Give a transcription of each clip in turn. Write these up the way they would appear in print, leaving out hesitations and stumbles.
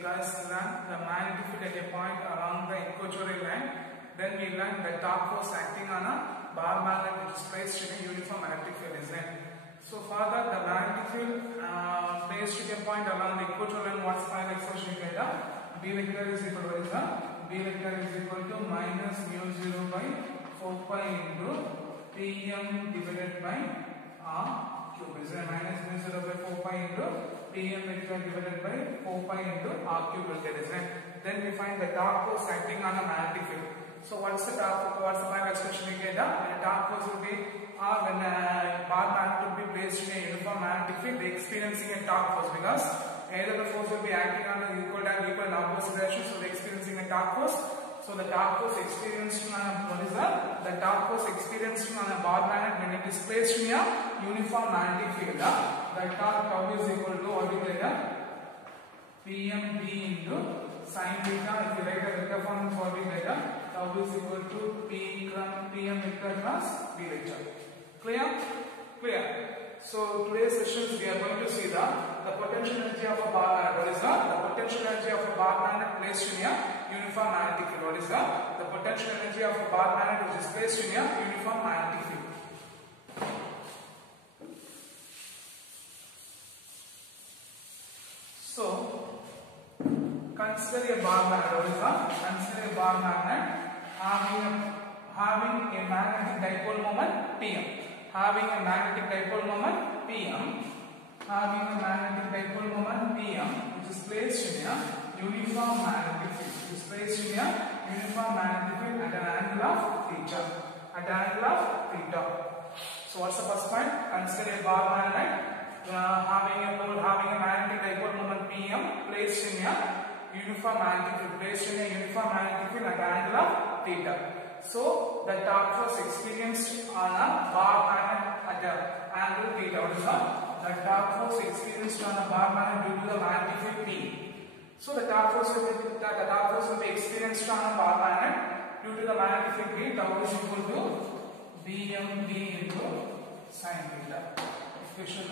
guys learned the magnetic field at a point along the equatorial line. Then we learned the torque force acting on a bar magnet which is placed in a uniform electric field, isn't it? So further, the magnetic field placed at a point along the equatorial line, what's the final expression you get? B vector is equal to what is that? B vector is equal to minus mu 0 by 4 pi into Pm divided by R cube. Is it minus mu 0 by 4 pi into Pm vector divided by 4 pi into R cube vector, isn't it? Then we find the torque force acting on a magnetic field. So what's the final expression we get? When a torque force will be when a bar magnet will be placed in a uniform magnetic field, they experiencing a torque force because either the force will be acting on the equal and opposite direction, so they experiencing a torque force. So the torque force experienced on what is that? The torque force experienced on a bar magnet when it is placed in a uniform magnetic field. The torque tau is equal to what you get? Pm d into sin theta. If you write the vector form, what we get? Tau is equal to Pm vector plus B vector. Clear? Clear. So today's sessions we are going to see the potential energy of a bar magnet. What is that? The potential energy of a bar magnet placed in a uniform magnetic field. What is that? The potential energy of a bar magnet which is placed in a uniform magnetic field. So consider a bar magnet. What is that? Consider a bar magnet having a magnetic dipole moment Pm. Having a magnetic dipole moment Pm, which is placed in a uniform magnetic field. It is placed in a uniform magnetic field at an angle of theta. So what's the first point? Consider a bar magnet having a magnetic dipole moment Pm placed in a uniform magnetic field. At an angle of theta. So the torque force experienced on a bar magnet at the angle theta. What is that? The torque force experienced on a bar magnet due to the magnetic field P. So the torque force will be experienced on a bar magnet due to the magnetic field P. Tau is equal to Bmd into sin theta. Equation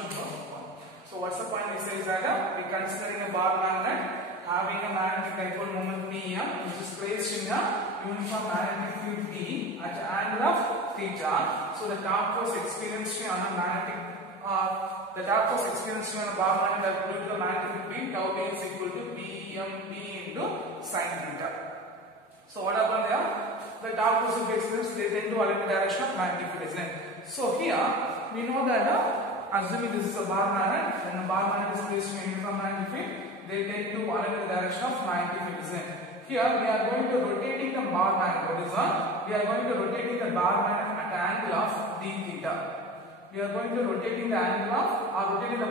number 1. So what's the point? We say is that we considering a bar magnet having a magnetic dipole moment Pm which is placed in a uniform magnetic field P at the angle of theta. So the torque force experienced on a bar magnet due to the magnetic field P, tau is equal to Pmd into sin theta. So what happened there? The torque force will be experienced, they tend to align the direction of magnetic field, isn't it? So here we know that assuming this is a bar magnet, when a bar magnet is placed in a uniform magnetic field, they tend to align the direction of magnetic field, isn't it? Here we are going to rotating the bar magnet. What is that? We are going to rotating the bar magnet at the angle of d theta. We are going to rotating the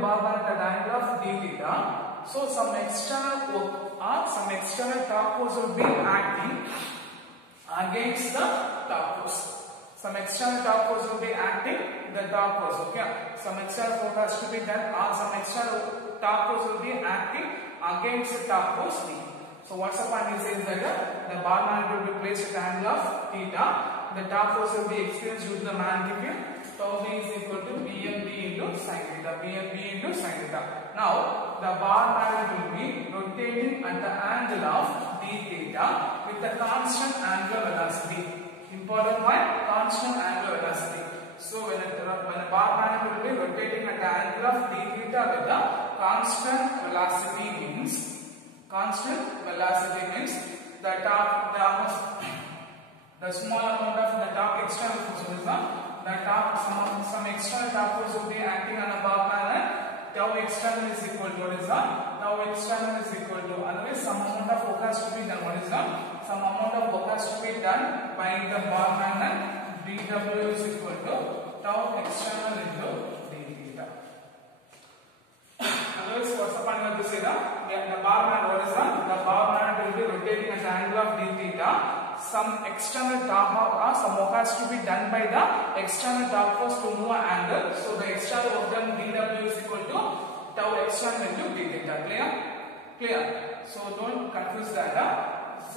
bar magnet at the angle of d theta. So some external work or some external torque force will be acting against the torque force. Some external torque force will be acting the torque force. Okay. Some external force has to be done or some external torque force will be acting against the torque force V. So what's the point? It says that the bar magnet will be placed at the angle of theta. The torque force will be experienced due to the magnetic field. Tau B is equal to Bmd into sin theta. Now the bar magnet will be rotating at the angle of d theta with the constant angular velocity. Important point: constant angular velocity. So when a bar magnet will be rotating at the angle of d theta with the constant velocity means the small amount of the torque external force is some external torque force will be acting on a bar magnet. Tau external is equal to what is that? Tau external is equal to otherwise some amount of work has to be done. What is that? Some amount of work has to be done by the bar magnet. dW is equal to tau external into d theta. Otherwise, what's the point of this? The bar magnet, what is that? The bar magnet will be rotating at the angle of d theta. Some external torque or some work has to be done by the external torque force to move an angle. So the external work done dW is equal to tau external into d theta. Clear? So don't confuse that.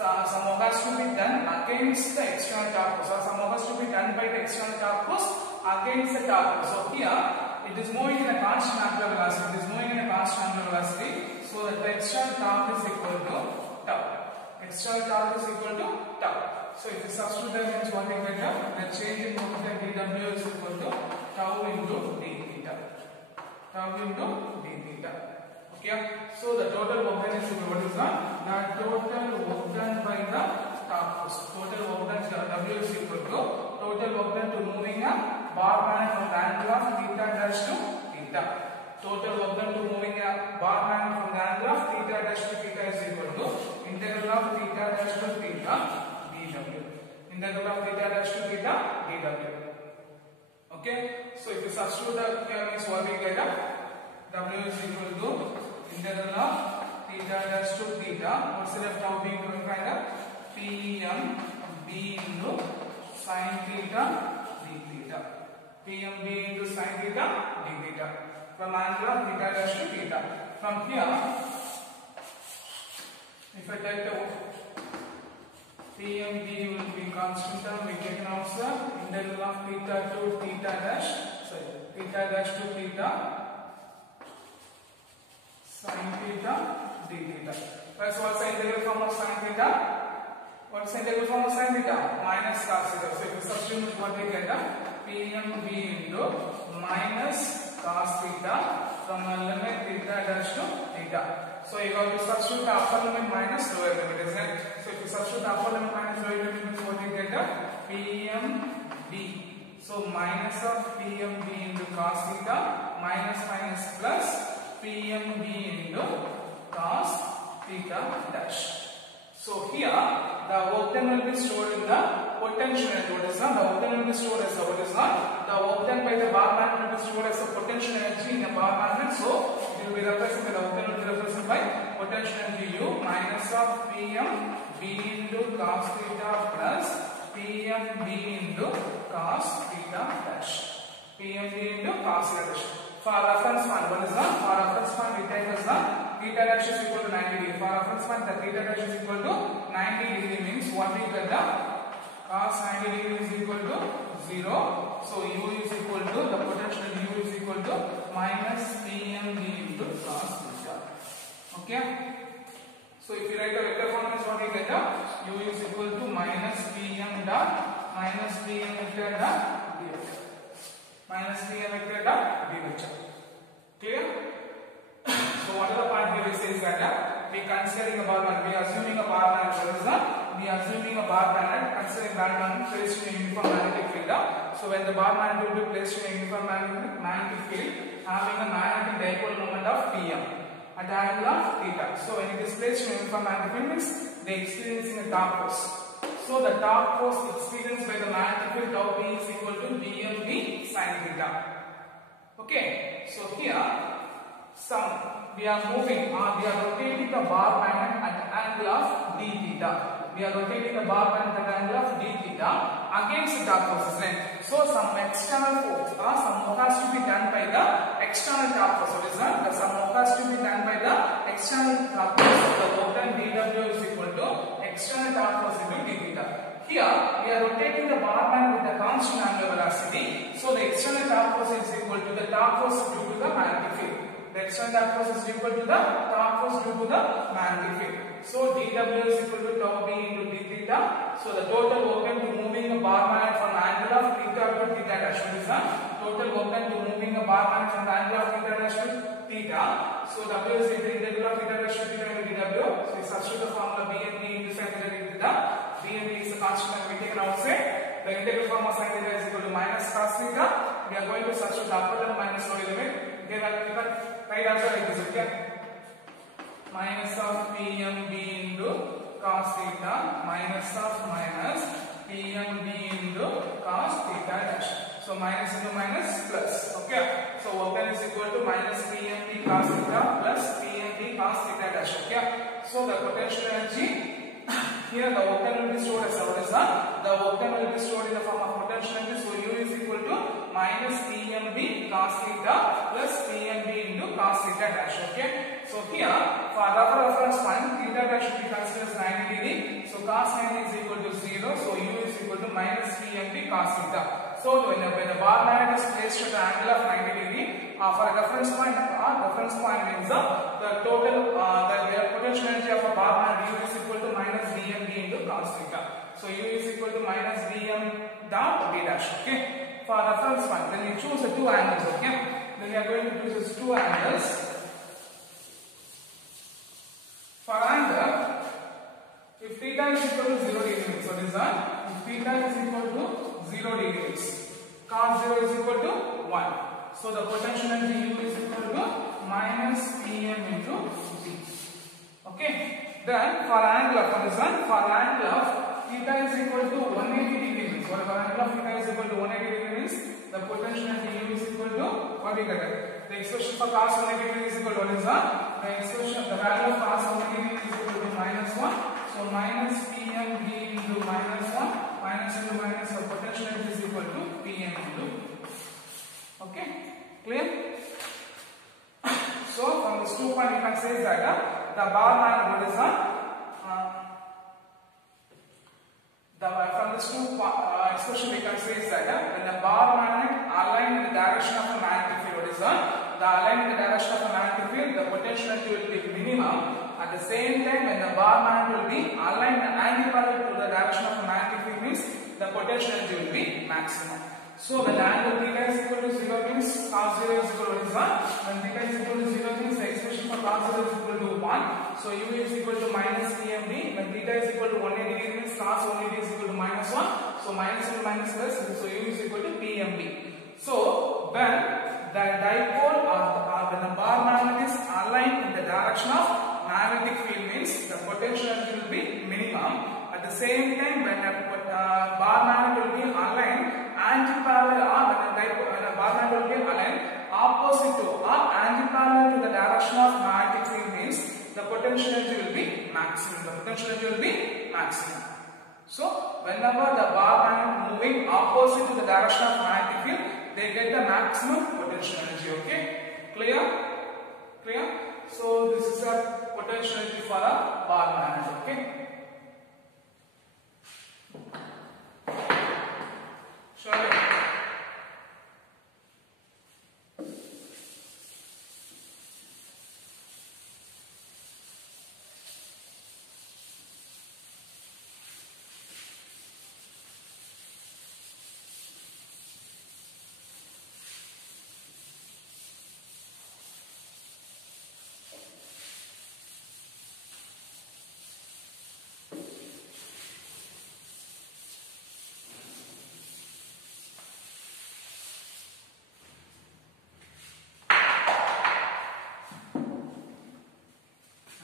Some work has to be done against the external torque force or some work has to be done by the external torque force against the torque force. So here it is moving in a constant angular velocity. So the external torque is equal to tau. External torque is equal to tau. So if you substitute that means what you get, the change in momentum dW is equal to tau into d theta. Tau into d theta. Okay. So the total work done is equal to the total work done by the torque force. Total work done W is equal to total work done to moving a bar magnet from the angle of theta dash to theta. Total work done to moving a bar magnet from the angle of theta dash to theta is equal to integral of theta dash to theta dW. Integral of theta dash to theta dW. Okay. So if you substitute that here means what we get, W is equal to integral of theta dash to theta. What's the left tau being given by the PMB into sin theta d theta. PMB into sin theta d theta. From angle of theta dash to theta. From here, if I take the PMB will be constant term, we take an answer integral of theta to theta dash, theta dash to theta sin theta d theta. Right, so what's the integral form of sin theta? What's the integral form of sin theta? Minus cos theta. So if you substitute what we get, PMB into minus cos theta from the limit theta dash to theta. So you have to substitute the upper limit minus lower limit, isn't it? So if you substitute the upper limit minus lower limit means what you get, PMB. So minus of PMB into cos theta minus minus plus PMB into cos theta dash. So here the work done will be stored in the potential energy. What is that? The work done will be stored as what is that? The work done by the bar magnet will be stored as a potential energy in a bar magnet. So it will be represented. The work done will be represented by potential energy U minus of PMB into cos theta plus PMB into cos theta dash. PMB into cos theta dash. For reference point, what is that? For reference point, we take as the theta dash is equal to 90 degree. For reference point, the theta dash is equal to 90 degree means what we get, the cos 90 degree is equal to 0. So U is equal to, the potential U is equal to minus PMB into cos theta. Okay. So if you write the vector form is what we get, U is equal to minus PM dot minus PM vector dot d vector. Minus PM vector dot d vector. Clear? So what are the point here we say is that we considering a bar magnet, we are assuming a bar magnet. What is that? We are assuming a bar magnet, considering bar magnet placed in a uniform magnetic field. So when the bar magnet will be placed in a uniform magnetic field, having a magnetic dipole moment of PM at the angle of theta. So when it is placed in a uniform magnetic field means they are experiencing a torque force. So the torque force experienced by the magnetic field tau P is equal to BMB sin theta. Okay. So here we are moving or we are rotating the bar magnet at the angle of d theta. We are rotating the bar magnet at the angle of d theta against the torque force, isn't it? So some external force or some work has to be done by the external torque force. What is that? Some work has to be done by the external torque force. The work done dW is equal to external torque force into d theta. Here we are rotating the bar magnet with the constant angular velocity. So the external torque force is equal to the torque force due to the magnetic field. The external torque force is equal to the torque force due to the magnetic field. So dW is equal to tau B into d theta. So the total work done to moving a bar magnet from the angle of theta to theta dash. What is that? Total work done to moving a bar magnet from the angle of theta dash to theta. So W is equal to integral of theta dash to theta into dW. So we substitute the formula B and B into sin theta d theta. B and B is the constant and we take an outside. The integral form of sin theta is equal to minus cos theta. We are going to substitute the upper limit minus lower limit. Then right answer like this, okay? Minus of PMB into cos theta minus of minus PMB into cos theta dash. So minus into minus plus, okay? So work done is equal to minus PMB cos theta plus PMB cos theta dash, okay? So the potential energy here the work done will be stored as what is that? The work done will be stored in the form of potential energy. So U is equal to minus PMB cos theta plus PMB into cos theta dash, okay? So here for reference point theta dash should be considered as 90 degree. So cos 90 is equal to 0. So U is equal to minus PMB cos theta. So when the bar magnet is placed at the angle of 90 degree, for a reference point, reference point means the total the potential energy of a bar band U is equal to minus dm d into cos theta. So U is equal to minus dm dot d dash. Okay. For reference point, then you choose the two angles. Okay. Then you are going to choose these two angles. For angle, if theta is equal to 0 degrees, so this one, if theta is equal to 0 degrees, cos 0 is equal to 1. So the potential energy U is equal to minus Pm into D. Okay. Then for angle of this one, for angle of theta is equal to 180 degrees. For angle of theta is equal to 180 degrees, the potential energy U is equal to what we get? The expression for cos 180 degrees is equal to what is that? The expression, the value of cos 180 degrees is equal to minus 1. So minus Pm D into minus 1, minus into minus, the potential energy is equal to Pm into. Okay, clear? So from this 2 point you can say that the bar band what is from this 2 expression we can say that when the bar magnet aligned in the direction of a magnetic field, what is the aligned in the direction of a magnetic field, the potential energy will be minimum. At the same time, when the bar magnet will be aligned anti-parallel to the direction of a magnetic field means the potential energy will be maximum. So when the angle theta is equal to 0 means cos 0 is equal to 1. When theta is equal to 0 means the expression for cos 0 is equal to 1. So U is equal to minus Pmd. When theta is equal to 180 degrees means cos 180 is equal to minus 1. So minus into minus plus, so U is equal to Pmd. So when the dipole or when the bar magnet is aligned in the direction of magnetic field means the potential energy will be minimum. At the same time, when a bar magnet will be aligned anti-parallel or when a bar magnet will be aligned opposite to or anti-parallel to the direction of magnetic field means the potential energy will be maximum. The potential energy will be maximum. So whenever the bar magnet moving opposite to the direction of magnetic field, they get the maximum potential energy. Okay, clear? Clear? So this is a potential energy for a bar magnet. Okay. Sure.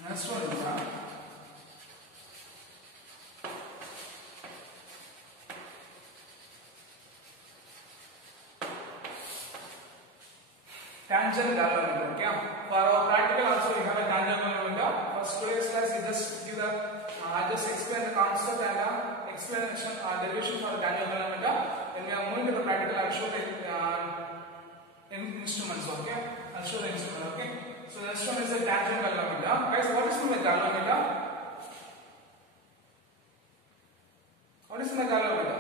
Next one is tangent galvanometer. Okay, for our practical also we have a tangent galvanometer. For today's class, you just give the just explain the concept and explanation or derivation for the tangent galvanometer. When we are moving to the practical, I will show the instruments. Okay, I will show the instrument. Okay. So the next one is a tangent galvanometer. Guys, what is the galvanometer? What is the galvanometer?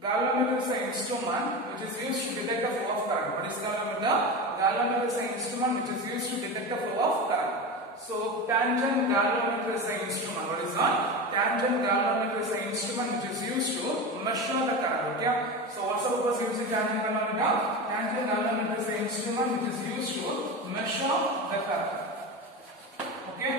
Galvanometer is an instrument which is used to detect the flow of current. What is galvanometer? Galvanometer is an instrument which is used to detect the flow of current. So tangent galvanometer is an instrument. What is that? Tangent galvanometer is an instrument which is used to measure the current. Okay. So what's the purpose of using tangent galvanometer? Tangent galvanometer is an instrument which is used to measure the current. Okay.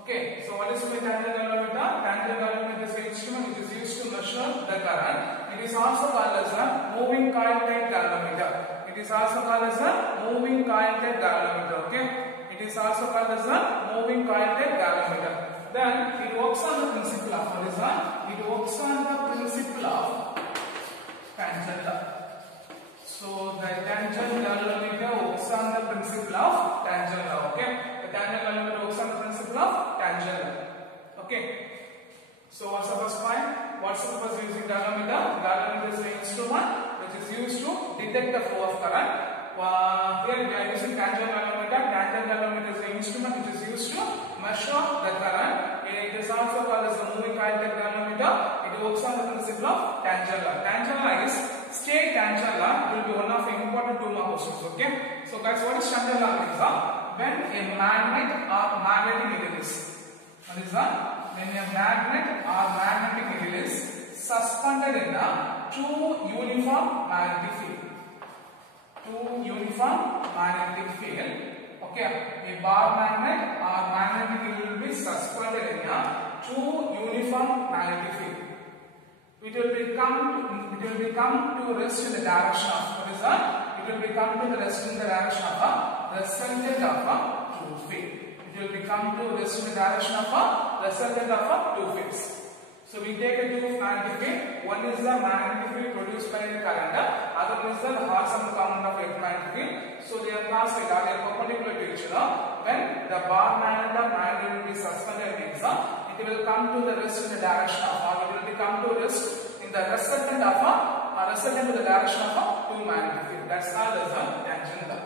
Okay. So what is the tangent galvanometer? Tangent galvanometer is an instrument which is used to measure the current. It is also called as a moving coil type galvanometer. It is also called as a moving coil type galvanometer. Okay. It is also called as a moving coil type galvanometer. Then it works on the principle of what is that? It works on the principle of tangent law. So the tangent galvanometer works on the principle of tangent law. Okay, the tangent galvanometer works on the principle of tangent law. Okay. So what's the first point? What's the purpose of using galvanometer? Galvanometer is an instrument which is used to detect the flow of current. Here we are using tangent galvanometer. Tangent galvanometer is an instrument which is used to measure the current. It is also called as a moving coil type galvanometer. It works on the principle of tangent law. Tangent law is state tangent law will be one of the important important 2 mark questions. Okay. So guys, what is Chandra law? When a magnet or magnetic needle is, what is that? When a magnet or magnetic needle is suspended in a two uniform magnetic field. Two uniform magnetic field. Okay, a bar magnet or magnetic needle will be suspended in a two uniform magnetic field. It will become to rest in the direction of, what is that? It will become to rest in the direction of a resultant of a two field. It will become to rest in the direction of a resultant of a two fields. So we take a two magnetic field. One is the magnetic field produced by the current, other is the horizontal component of electromagnetic field. So they are classified, they are perpendicular to each other. When the bar magnet or magnet will be suspended means it will come to the rest in the direction of, or it will become to rest in the resultant of a resultant to the direction of a two magnetic field. That's called as a tangent law.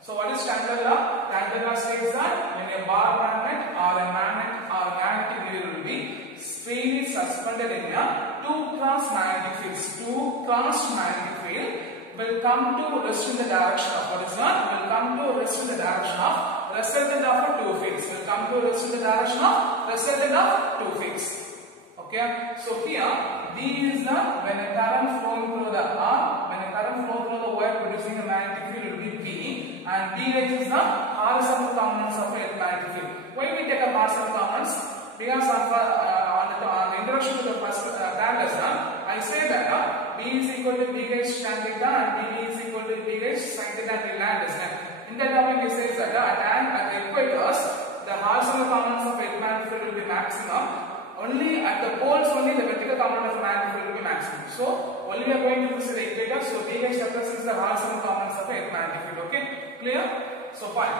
So what is tangent law? Tangent law says that when a bar magnet or a magnet or magnetic needle will be freely suspended in a two cross magnetic fields. Two cross magnetic field will come to rest in the direction of, what is that? Will come to rest in the direction of resultant of a two fields. Will come to rest in the direction of resultant of two fields. Okay. So here D is the when a current flowing through the when a current flow through the wire producing a magnetic field will be B, and DH is the horizontal components of a magnetic field. Why we take a horizontal components? Because on the introduction to the first diagram, I say that B is equal to BH tan theta and DB is equal to BH sin theta till land is that. In that topic, it says that at the equators, the horizontal components of a magnetic field will be maximum. Only at the poles, only the vertical component of magnetic field will be maximum. So only we are going to use the equator. So BH represents the horizontal components of a magnetic field. Okay, clear? So fine.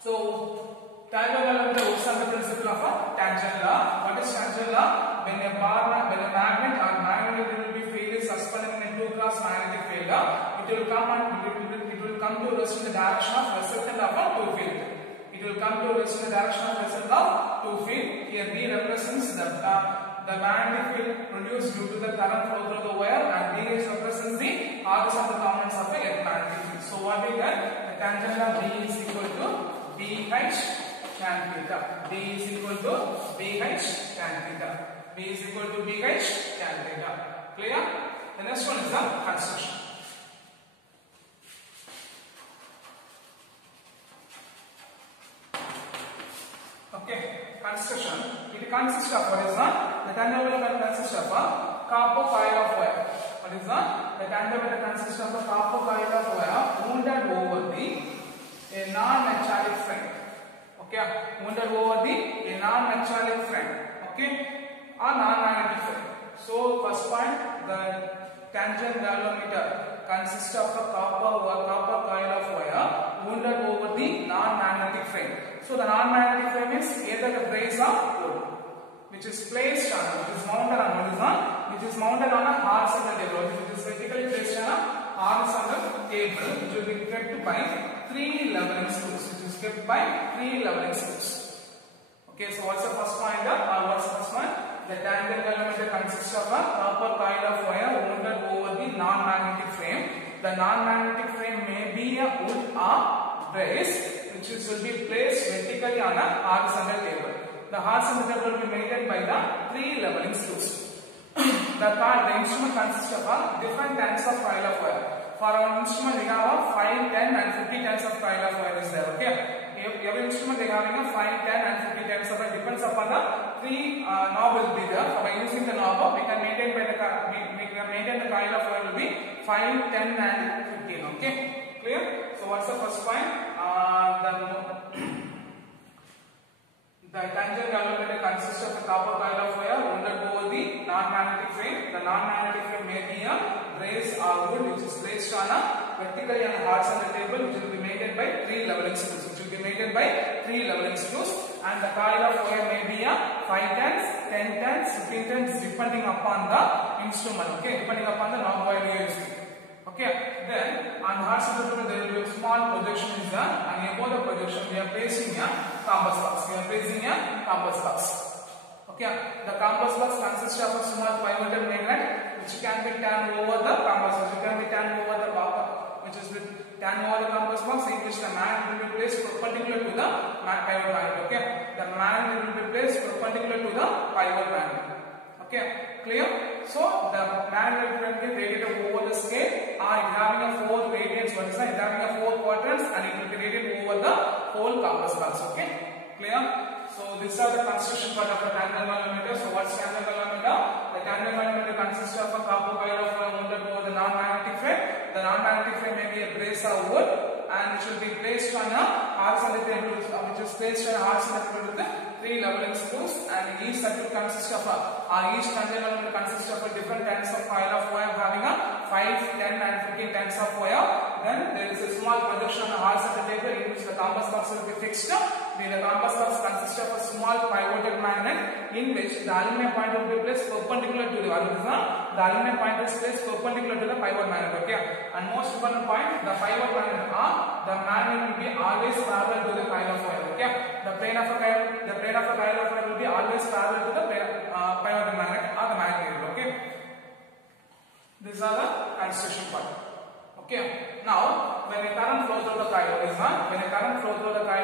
So tangent law is the principle of a tangent law. What is tangent law? When a magnet or magnet will be freely suspended in a two cross magnetic field, it will come to rest in the direction of resultant of a two field. It will come to rest in the direction of resultant of two field. Here B represents the magnetic field produced due to the current flow through the wire, and DH represents the horizontal components of a magnetic field. So what we get? The tangent law B is equal to BH tan theta. B is equal to BH tan theta. B is equal to BH tan theta. Clear? The next one is the construction. Okay, construction. It consists of, what is that? The tangent will consist of a copper coil of wire. What is that? The tangent will consist of a copper coil of wire wounded over a non-metallic frame. Okay, wounded over a non-metallic frame. Okay, or non-magnetic frame. So first point, the tangent galvanometer consists of a copper coil of wire wounded over the non-magnetic frame. So the non-magnetic frame is either the brace or wood, which is placed on, which is mounted on a horizontal table, which is vertically placed on a horizontal table, which will be kept by 3 leveling screws. Kept by 3 leveling screws. Okay, so what's the first point? What's the first one? The tangent galvanometer consists of a copper coil of wire wounded over the non-magnetic frame. The non-magnetic frame may be a wood or brace, which will be placed vertically on a horizontal table. The horizontal table will be maintained by the 3 leveling screws. The instrument consists of different types of coil of wire. For our instrument, we have a 5, 10 and 50 types of coil of wire is there. Okay. Every instrument they having a 5, 10 and 50 types of wire. Depends upon the 3 knob will be there. By using the knob, we can maintain the coil of wire will be 5, 10 and 15. Okay. Clear? So what's the first point? The tangent galvanometer consists of a copper coil of wire wounded over the non-magnetic frame. The non-magnetic frame may be a brace or wood, which is placed on a vertically on a horizontal table, which will be maintained by 3 leveling screws. And the coil of wire may be a 5 tens, 10 tens, 15 tens, depending upon the instrument. Okay, depending upon the knob wire you are using. Okay, then on the horizontal table there will be a small projection is there, and above the projection we are placing a compass box. Okay, the compass box consists of a small pivotal magnet which can be turned over the compass box. It can be turned over the which is with tan over the compass box, in which the magnet will be placed perpendicular to the pivot magnet. Okay, the magnet will be placed perpendicular to the pivot magnet. Okay, clear? So the magnet will be radiated over the scale, having a 4 radiants, what is that? Having a 4 quadrants, and it will be radiated over the whole compass box. Okay, clear? So these are the construction part of the tandem galvanometer. So what's tandem galvanometer? The tandem galvanometer consists of a copper wire mounted over the non-magnetic frame. The non-magnetic frame may be a brace or wood, and it will be placed on a horizontal table, which is placed on a horizontal table with 3 leveling screws, and each circuit consists of each tandem galvanometer consists of a different types of coil of wire having a 5, 10 and 15 types of wire. Then there is a small projection on a horizontal table in which the compass box will be fixed. The compass box consists of a small pivoted magnet in which the aluminum point will be placed perpendicular to the aluminum point is placed perpendicular to the pivot magnet. Okay, and most important point, the pivot magnet the magnet will be always parallel to the coil of wire. Okay, the plane of a coil of wire will be always parallel to the pivot magnet or the magnet needle. Okay, these are the construction part. Okay, now when a current flows through the coil,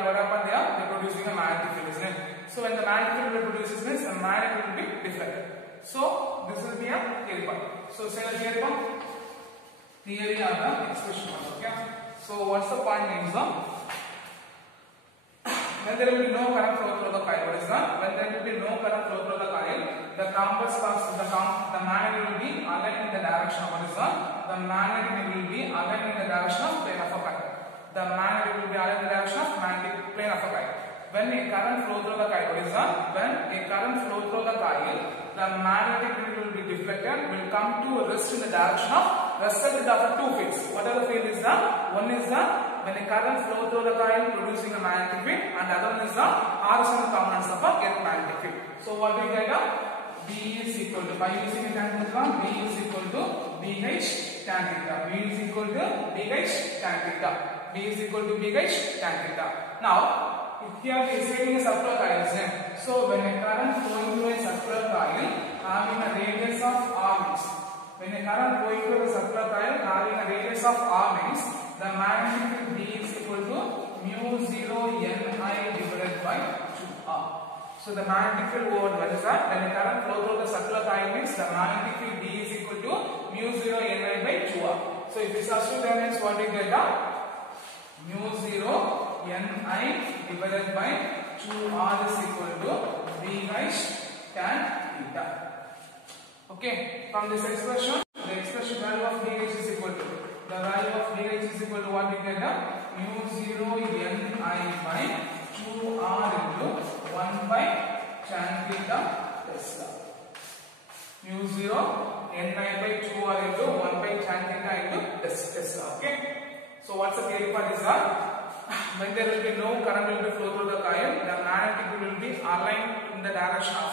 what happens there? They are producing a magnetic field, isn't it? So when the magnetic field produces this, the magnet will be deflected. So this will be a theory part. So say the theory part, theory of the expression part. Okay, so what's the point means? When there will be no current flow through the coil, what is that? When there will be no current flow through the coil, the compass box, the magnet will be aligned in the direction of what is that? The magnet will be aligned in the direction of plane of a coil. The magnet will be aligned in the direction of magnetic plane of a coil. When a current flow through the coil, what is that? When a current flow through the coil, the magnetic field will be deflected, will come to rest in the direction of resultant of 2 fields. What are the field is that? One is that when a current flow through the coil producing a magnetic field, and the other one is the horizontal components of a magnetic field. So what we get? B is equal to, by using a tan diagram, B is equal to BH tan theta. B is equal to BH tan theta. B is equal to BH tan theta. Now, here we are stating a circular coil. So when a current flowing through a circular coil having a radius of r means, when a current flowing through a circular coil having a radius of r means, the magnetic field B is equal to mu 0 Ni divided by 2r. So the magnetic field over what is that? When a current flow through the circular coil means the magnetic field B is equal to mu 0 Ni by 2r. So if this has to then means what we get? Mu 0 Ni divided by 2r is equal to BH tan theta. Okay, from this expression, the expression value of BH is equal to, the value of BH is equal to what we get? Mu 0 Ni by 2r into 1 by tan theta Tesla. Mu 0 Ni by 2r into 1 by tan theta into Tesla. Okay. So what's the theory part is that when there will be no current will be flow through the coil, the magnetic field will be aligned in the direction of,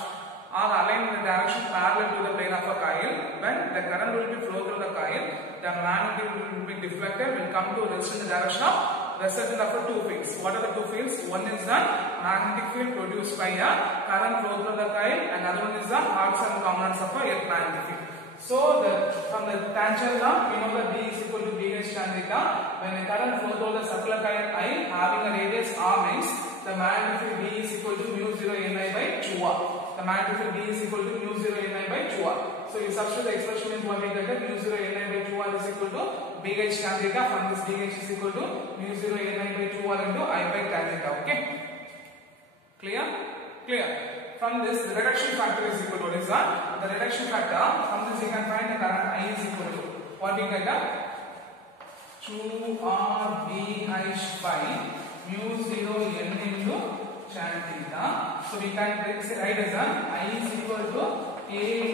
or aligned in the direction parallel to the plane of a coil. When the current will be flow through the coil, the magnetic field will be deflected, will come to rest in the direction of resultant of 2 fields. What are the 2 fields? One is the magnetic field produced by a current flow through the coil, and another one is the horizontal components of a magnetic field. So from the tangent law, we know that B is equal to BH tan theta. When a current flow through the circular coil I having a radius r means the magnetic field B is equal to mu 0 Ni by 2r. The magnetic field B is equal to mu 0 Ni by 2r. So you substitute the expression means what we get? Mu 0 Ni by 2r is equal to BH tan theta. From this BH is equal to mu 0 Ni by 2r into I by tan theta. Okay? Clear? Clear. From this, the reduction factor is equal to what is that? The reduction factor, from this you can find the current I is equal to what we get? 2RBH by mu 0 N into tan theta. So we can write as I is equal to K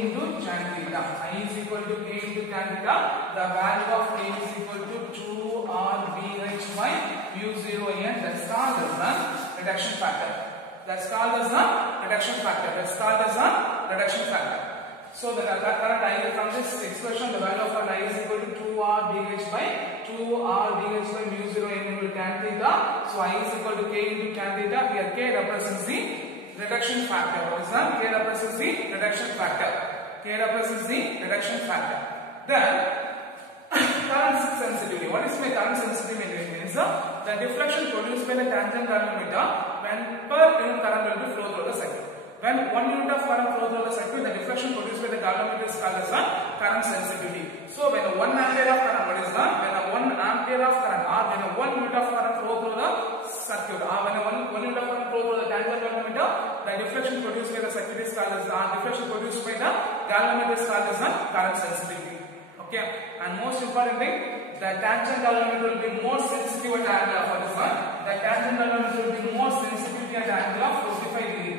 into tan theta. I is equal to K into tan theta. The value of K is equal to 2RBH by mu 0 N. That's called as the reduction factor. That's called as the reduction factor. That's called as the reduction factor. So the current I from this expression, the value of current I is equal to 2RBH by mu 0 N into tan theta. So I is equal to K into tan theta. Here K represents the reduction factor. What is that? K represents the reduction factor. K represents the reduction factor. Then current sensitivity. What is my current sensitivity? Means the deflection produced by the tangent galvanometer when per unit current will be flow through the circuit. When 1 unit of current flow through the circuit, the deflection produced by the galvanometer is called as the current sensitivity. So when 1 ampere of current, what is the, when 1 ampere of current or when 1 unit of current flow through the circuit or when 1 unit of current flow through the tangent galvanometer, the deflection produced by the circuit is called as deflection produced by the galvanometer is called as the current sensitivity. Okay, and most important thing, the tangent galvanometer will be more sensitive at the angle of what is one. The tangent galvanometer will be more sensitive at the angle of 45 degree.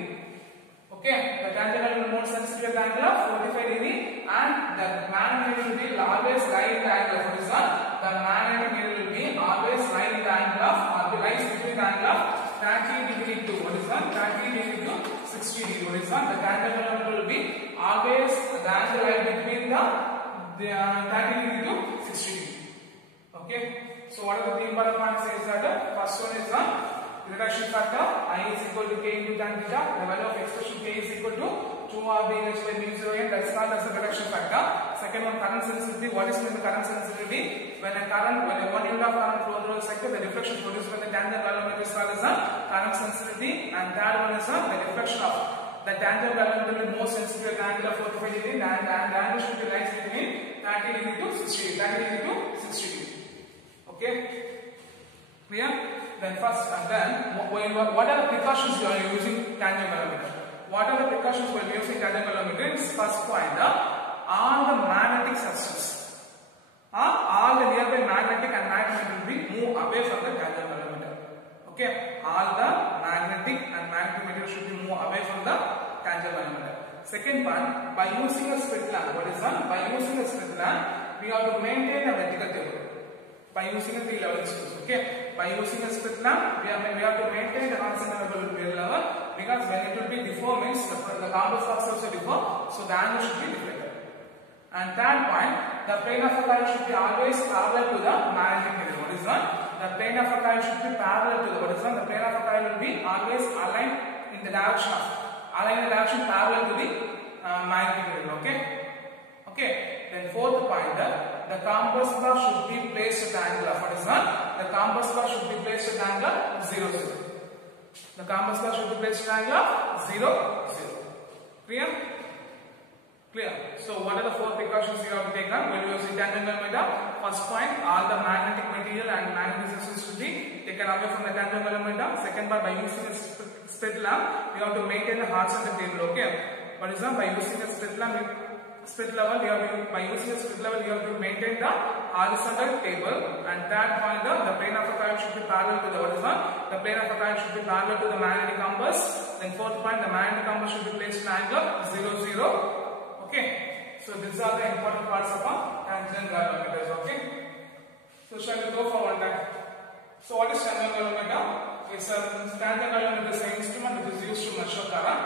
Okay, the tangent galvanometer will be more sensitive at the angle of 45 degree, and the magnetic will be always lie in the angle of what is one. The magnetic needle will be always lie in the angle of, or the lies between the angle of 30 degree to what is one, 30 degree to 60 degree. What is one? The tangent galvanometer will be always the angle lie between the 30 degree to 60 degree. Okay, so what are the important points is that first one is the reduction factor I is equal to k into tan theta. The value of expression k is equal to 2r/h by mu 0 n. That's called as the reduction factor. Second one, current sensitivity. What is meant by current sensitivity? When a 1 unit of current flow through the circuit, the deflection produced by the tangent galvanometer is called as the current sensitivity. And third one is the deflection of the tangent galvanometer will be more sensitive at the angle of 45 degree, and the angle should be lies between 30 degree to 60 degree. 30 degree to 60 degree. Okay, clear? Then first, and then what are the precautions you are using tangent galvanometer? What are the precautions we are using tangent galvanometer? First point, all the magnetic substance, all the nearby magnetic and magnetic will be move away from the tangent galvanometer. Okay, all the magnetic and magnetic material should be move away from the tangent galvanometer. Second point, by using a split lamp, what is one? By using a split lamp, we have to maintain a vertical table. By using a 3 level screws, okay. By using a split lamp, we have to maintain the constant level because when it will be deformed, means the compass box also deform, so the angle should be deflected. And third point, the plane of a coil should be always parallel to the magnetic needle. What is one? The plane of a coil should be parallel to the what is one? The plane of a coil will be always aligned in the direction of parallel to the magnetic needle. Okay. Okay. Then fourth point, the compass bar should be placed at the angle of what is one? The compass bar should be placed at the angle of 0, 0. The compass bar should be placed at the angle of 0, 0. Clear? Clear. So what are the 4 precautions you have to take now when you use tangent galvanometer? First point, all the magnetic material and magnetic resistance should be taken away from the tangent galvanometer. Second part, by using a split lamp, you have to maintain the heart center table. Okay. What is that? By using a split lamp, by using a split level, you have to maintain the horizontal table. And third point, the plane of a coil should be parallel to the what is one? The plane of a coil should be parallel to the magnetic compass. Then fourth point, the magnetic compass should be placed in angle 0, 0. Okay. So these are the important parts of a tangent galvanometer. Okay. So shall we go for one time? So what is tangent galvanometer? It's a tangent galvanometer is an instrument which is used to measure current.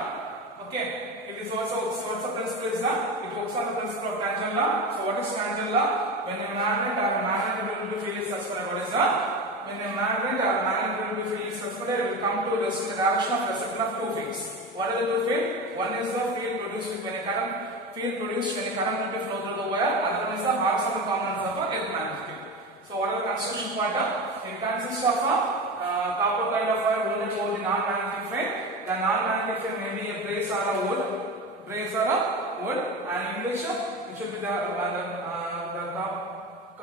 Okay. It is also, so what's the principle is that it works on the principle of tangent law. So what is tangent law? When a magnet or a magnetic field is suspended, what is that? When a magnet or a magnetic field is suspended, it will come to rest in the direction of the section of 2 fields. What are the 2 fields? One is the field produced when a current will be flow through the wire. Other one is the horizontal components of a electromagnetic field. So what are the construction part? It consists of a copper coil of wire wound over the non-magnetic frame. The non-magnetic frame may be a brace or a wood, and in which it should be the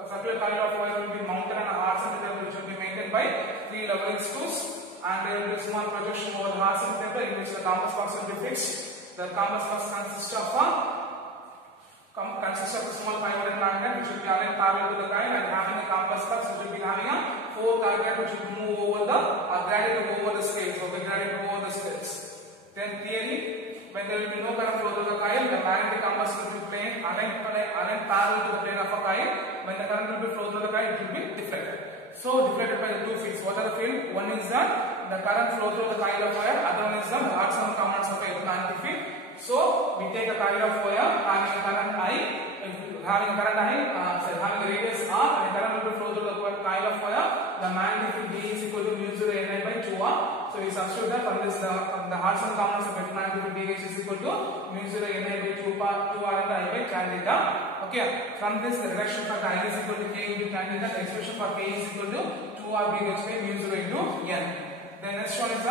circular coil of wire will be mounted on a horizontal table which will be maintained by 3 leveling screws, and there will be a small projection over the horizontal table in which the compass box will be fixed. The compass box consists of a small pivoted magnet which will be aligned parallel to the coil and having a compass box which will be having a 4 target which will move over the gradient over the scales. Then theory, when there will be no current flow through the coil, the magnetic compass will be aligned parallel to the plane of a coil. When the current will be flow through the coil, it will be deflected. So deflected by the 2 fields. What are the fields? One is the current flow through the coil of wire. Other one is the horizontal components of a magnetic field. So we take a coil of wire having a current I. having a current I, having a radius R and a current will flow through the coil of wire, the magnetic field B is equal to mu 0 Ni by 2R. So we substitute that from this the Hartson components of magnetic field BH is equal to mu 0 Ni by 2R into I by tan theta. Okay, from this the reduction factor I is equal to K into tan theta, the expression for K is equal to 2R BH by mu 0 into N. Then next one is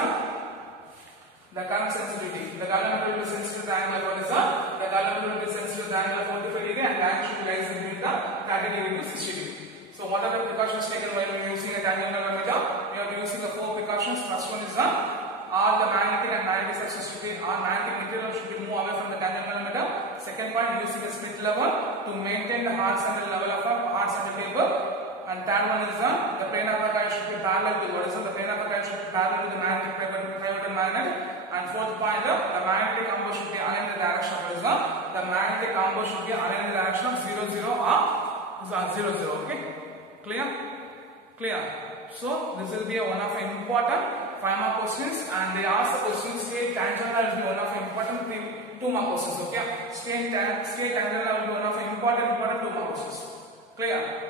the current sensitivity. The galvanometer will be sensitive to the angle of what is the galvanometer will be sensitive to the angle of 45 degree and the angle should be lies between the 30 degree to 60 degree. So what are the precautions taken while we are using a tangent galvanometer? We are using the 4 precautions. First one is all the magnetic and magnetic sections should be, all magnetic material should be moved away from the tangent galvanometer. Second point, using a split lever to maintain the hard center level of a hard center paper. And third one is the plane of the coil should be parallel to what is the plane of the coil should be parallel to the magnetic pivotal magnet. And fourth point, the magnetic combo should be aligned in the direction of the magnetic combo should be aligned in the direction of 0 0 or 0 0. Okay, clear? Clear. So this will be one of important 5 mark questions, and they ask the question straight tangent will be one of important 2 mark questions. Okay, straight tangent will be one of important 2 mark questions. Clear?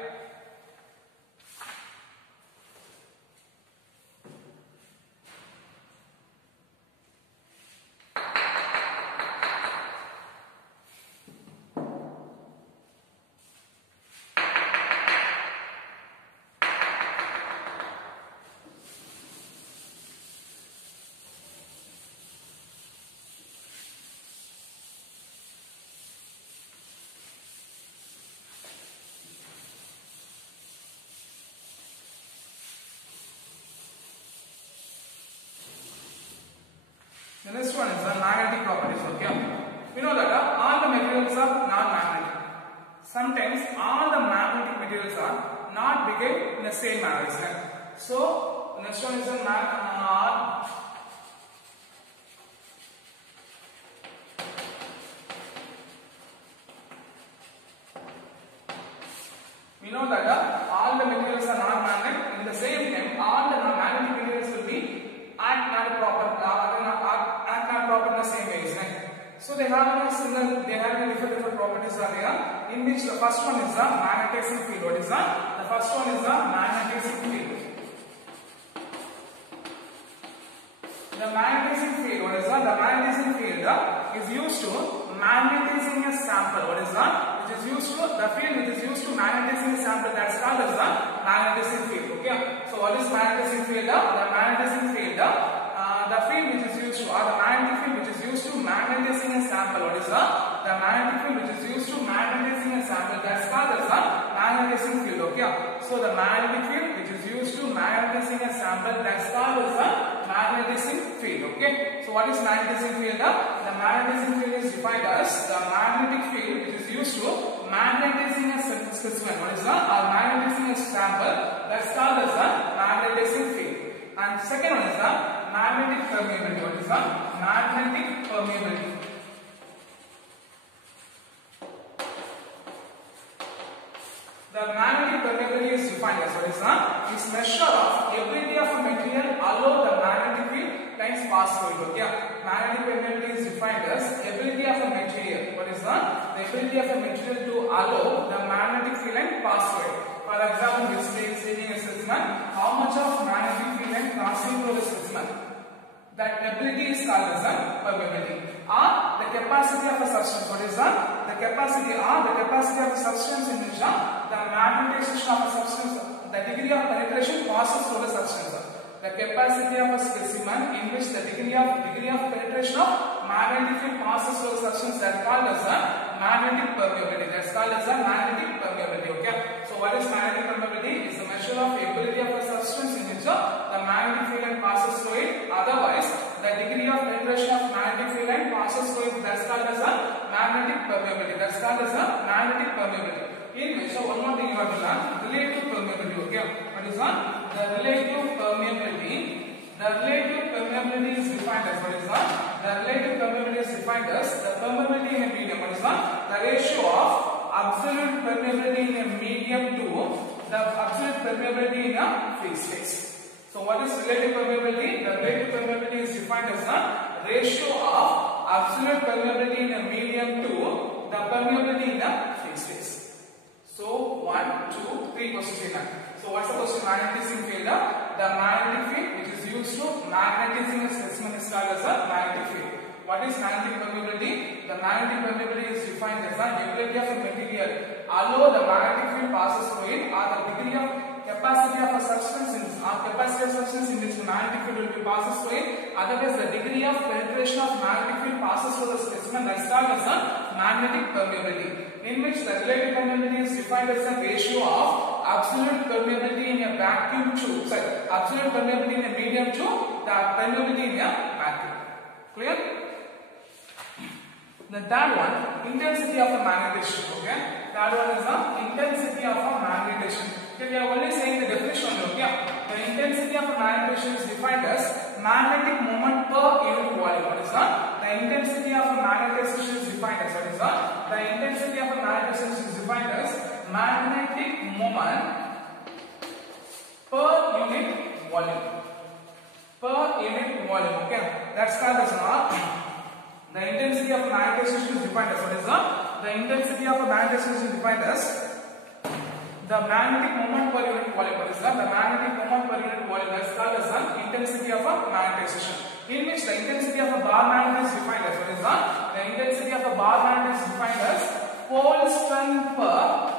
The next one is the magnetic properties. Okay, we know that all the materials are non-magnetic. Sometimes all the magnetic materials are not behave in the same manner. So the next one is the we know that all the materials are non-magnetic. In the same time, all the magnetic materials will be act not proper in the same way. So they have different properties are there, in which the first one is the magnetizing field. What is that? The first one is the magnetizing field. The magnetizing field, what is that? The magnetizing field is used to magnetizing a sample. What is that? Which is used to, the field which is used to magnetizing a sample, that's called as the magnetizing field. Okay. So what is magnetizing field? The magnetizing field, the field which is used to, or the magnetic field which is used to magnetizing a sample. What is that? The magnetic field which is used to magnetizing a sample, that's called as the magnetizing field. Okay. So the magnetic field which is used to magnetizing a sample, that's called as the magnetizing field. Okay. So what is magnetizing field? The magnetizing field is defined as the magnetic field which is used to magnetizing a specimen. What is that? Or magnetizing a sample, that's called as the magnetizing field. And second one is the magnetic permeability. What is that? Magnetic permeability. The magnetic permeability is defined as what is that? Is measure of ability of a material allow the magnetic field times pass through it. Okay. Magnetic permeability is defined as ability of a material. What is that? The ability of a material to allow the magnetic field and pass through it. For example, this is taking a specimen. How much of magnetic field and passing through the specimen? That ability is called as a permeability. Or the capacity of a substance. What is that? The capacity of a substance in which the magnetization of a substance, the degree of penetration passes through the substance. The capacity of a specimen in which the degree of penetration of magnetic field passes through the substance, that is called as a magnetic permeability. That's called as a magnetic permeability. Okay. So what is magnetic permeability? It's a measure of the ability of a substance in which the magnetic field passes through it. Otherwise, the degree of penetration of magnetic field passes through it. That's called as a magnetic permeability. That's called as a magnetic permeability. In which, so one more thing you have to learn, relative permeability. Okay. What is that? The relative permeability. The relative permeability is defined as what is that? The relative permeability is defined as the permeability in a medium. What is that? The ratio of absolute permeability in a medium to the absolute permeability in a free space. So what is relative permeability? The relative permeability is defined as the ratio of absolute permeability in a medium to the permeability in a free field stays. So 1, 2, 3 questions here. So what's the question? Magnetizing field. The magnetic field which is used to magnetizing a specimen is called as a magnetic field. What is magnetic permeability? The magnetic permeability is defined as the ability of a material although the magnetic field passes through it, or the degree of capacity of a substance in which the magnetic field will be passes through it. Otherwise, the degree of penetration of magnetic field passes through the specimen, that's called as the magnetic permeability. In which the relative permeability is defined as the ratio of absolute permeability in a vacuum to absolute permeability in a medium to the permeability in a vacuum. Clear? The third one, intensity of a magnetization. Okay, third one is the intensity of a magnetization. Okay, we are only saying the definition. Okay, the intensity of a magnetization is defined as magnetic moment per unit volume. What is that? The intensity of a magnetization is defined as what is that? The intensity of a magnetization is defined as magnetic moment per unit volume. Per unit volume. Okay, that's called as the intensity of a magnetization is defined as what is that? The intensity of a magnetization is defined as the magnetic moment per unit volume. What is that? The magnetic moment per unit volume. That's called as the intensity of a magnetization. In which the intensity of a bar magnet is defined as what is that? The intensity of a bar magnet is defined as pole strength per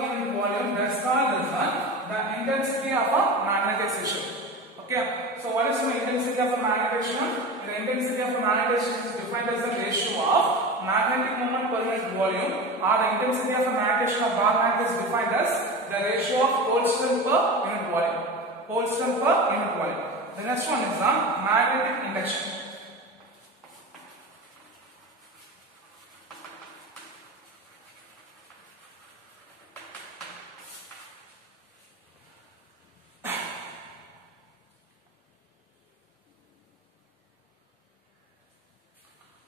unit volume. That's called as the intensity of a magnetization. Okay, so what is the intensity of a magnetization? The intensity of a magnetization is defined as the ratio of magnetic moment per unit volume, or the intensity of a magnetization of bar magnet is defined as the ratio of pole strength per unit volume. Pole strength per unit volume. The next one is the magnetic induction.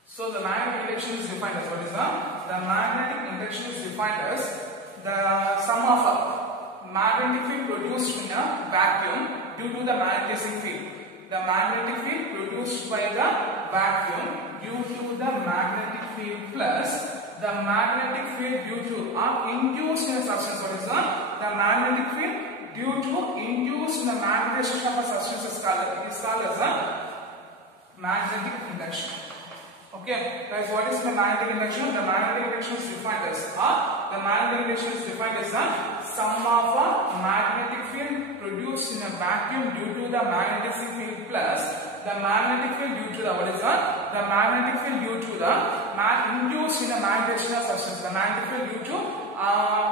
So the magnetic induction is defined as what is the magnetic induction is defined as the sum of a magnetic field produced in a vacuum due to the magnetizing field. The magnetic field produced by the vacuum due to the magnetic field plus the magnetic field due to induced in a substance. What is the magnetic field due to induced in the magnetization of a substance is called as a magnetic induction. Okay, guys, what is the magnetic induction? The magnetic induction is defined as the sum of a magnetic field produced in a vacuum due to the magnetizing field plus the magnetic field due to the the magnetic field due to the induced in a magnetization of substance. The magnetic field due to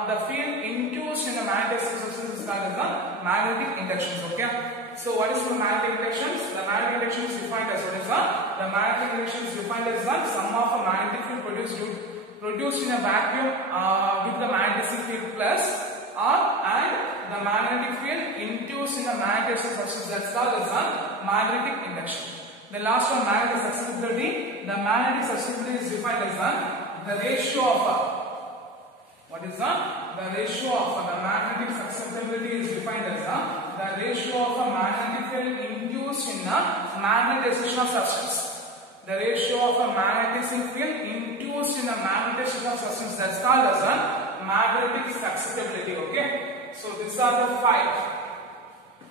the field induced in a magnetizing substance is called as the magnetic induction. Okay. So what is the magnetic induction? The magnetic induction is defined as what is the magnetic induction is defined as the sum of a magnetic field produced in a vacuum with the magnetizing field plus and the magnetic field induced in a magnetizing substance. That's called as the magnetic induction. The last one, magnetic susceptibility. The magnetic susceptibility is defined as the ratio of what is the ratio of the magnetic susceptibility is defined as the ratio of a magnetic field induced in a magnetization of substance. The ratio of a magnetizing field induced in a magnetization of substance, that's called as a magnetic susceptibility. Okay, so these are the five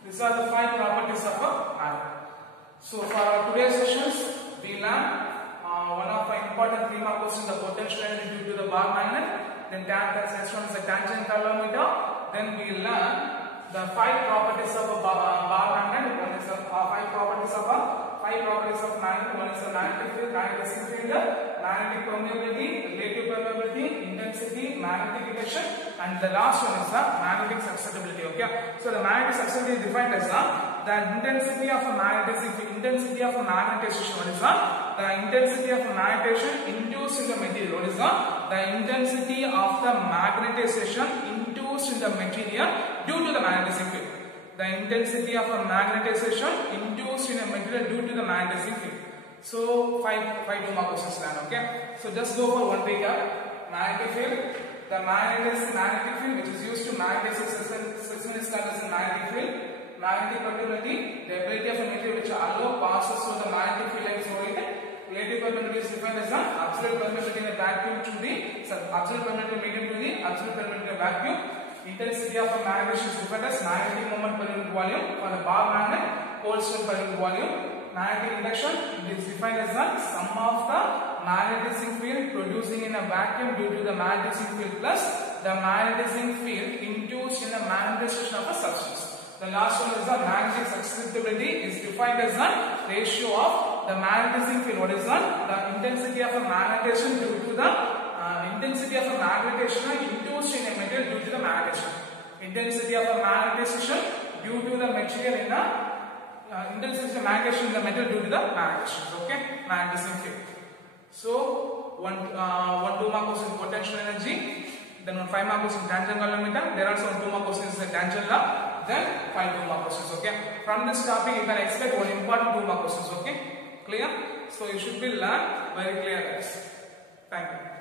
properties of a magnet. So for our today's sessions, we learned one of the important 3 mark questions, the potential energy due to the bar magnet. Then next one is the tangent calorimeter. Then we learn the 5 properties of a bar magnet. One is the 5 properties of magnet. One is the magnetic field, magnetizing field, magnetic permeability, relative permeability, intensity, magnetic induction, and the last one is the magnetic susceptibility. Okay. So the magnetic susceptibility is defined as the intensity of a magnetizing field, intensity of a magnetization. What is the intensity of a magnetization induced in the material? What is the intensity of the magnetization induced in the material due to the magnetizing field. The intensity of a magnetization induced in a material due to the magnetizing field. So 5 2-mark questions learned. Okay. So just go for one recap. Magnetic field. The magnetic field which is used to magnetize a specimen is called as a magnetic field. Magnetic permeability, the ability of a material which passes through the magnetic field lines oriented. relative permeability is defined as the absolute permeability in a vacuum to the absolute permeability medium to the absolute permeability in a vacuum. Intensity of a magnetic is defined as magnetic moment per unit volume for the bar magnet, Coldstone per unit volume. Magnetic induction is defined as the sum of the magnetic field producing in a vacuum due to the magnetic field plus the magnetic field induced in the magnetization of a substance. The last one is the magnetic susceptibility is defined as the ratio of the magnetic field. What is that? The intensity of a magnetization due to the intensity of a magnetization induced in a material due to the magnetization. Intensity of a magnetization due to the material in a intensity of magnetization in the metal due to the magnetization. Okay, magnetizing field. So 2 mark question potential energy, then 5 mark question tangent colorimeter. There are some 2 mark questions in tangent law, then 5 2 mark questions. Okay, from this topic you can expect one important 2 mark questions. Okay, clear? So you should be learn very clear guys. Thank you.